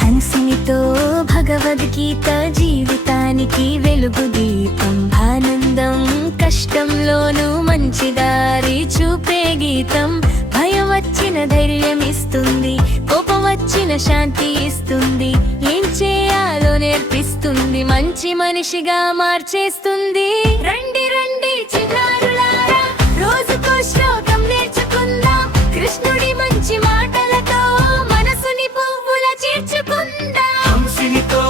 హంసినితో భగవద్గీత జీవితానికి వెలుగు దీపం, ఆనందం కష్టంలోనూ మంచి దారి చూపే గీతం. భయం వచ్చిన ధైర్యం ఇస్తుంది, కోపం వచ్చిన శాంతి ఇస్తుంది, ఏం చేయాలో నేర్పిస్తుంది, మంచి మనిషిగా మార్చేస్తుంది. రండి రండి చిన్నారులారా, రోజుకో శ్లోకం నేర్చుకుందాం, కృష్ణుడి మంచి మాటలతో మనసుని పువ్వుల చేర్చుకుందాం. హంసినితో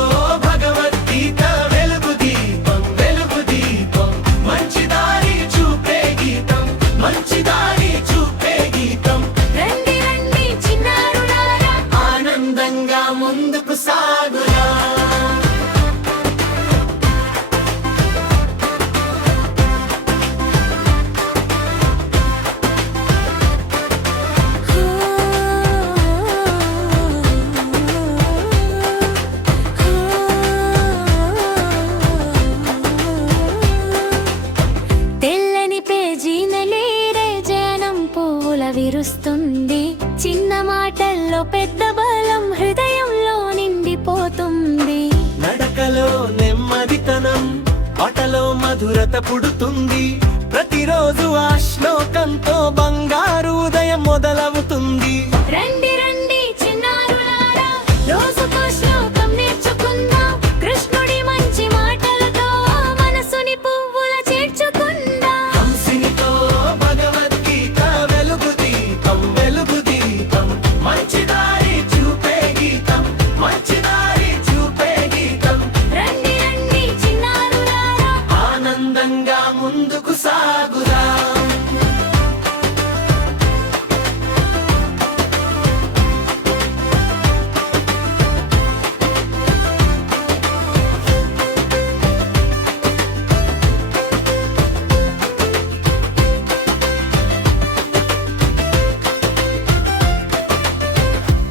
భగవద్గీత వెలుగు దీపం, వెలుగు దీపం, మంచి దారి చూపే గీతం, మంచి దారి చూపే గీతం. రండి రండి చిన్నారులారా, ఆనందంగా ముందుకు సాగురా. తెల్లని పేజీన నేరే జనం పువ్వుల విరుస్తుంది, చిన్న మాటల్లో పెద్ద బలం హృదయంలో నిండిపోతుంది. నడకలో నెమ్మదితనం, పాటలో మధురత పుడుతుంది, ప్రతిరోజు ఆ శ్లోకంతో బంగారు ఉదయం మొదలవుతుంది. రండి రండి చిన్నారులారా, రోజుకో శ్లోకం నేర్చుకుందాం, కృష్ణుడి మంచి మాటలతో మనసుని పువ్వుల చేర్చుకుందాం. హంసినితో భగవద్గీత వెలుగు దీపం, వెలుగు దీపం, మంచి దారి చూపే గీతం, మంచి దారి చూపే గీతం. రండి రండి చిన్నారులారా, ఆనందంగా ముందుకు సాగురా.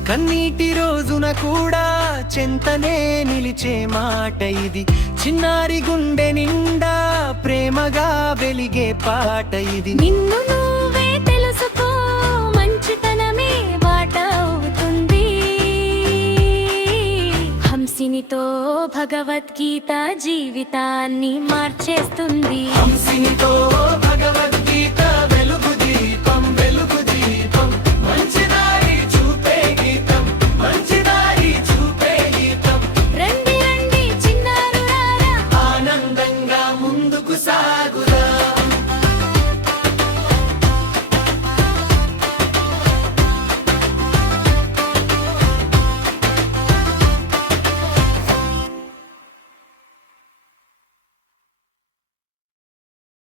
కన్నీటి రోజున కూడా చెంతనే నిలిచే మాట ఇది, చిన్నారి గుండె నిండా ప్రేమగా వెలిగే పాట ఇది. నిన్ను నువ్వే తెలుసుకో, మంచితనమే బాట అవుతుంది. హంసినితో భగవద్గీత జీవితాన్ని మార్చేస్తుంది. హంసినితో భగవద్గీత వెలుగు దీపం.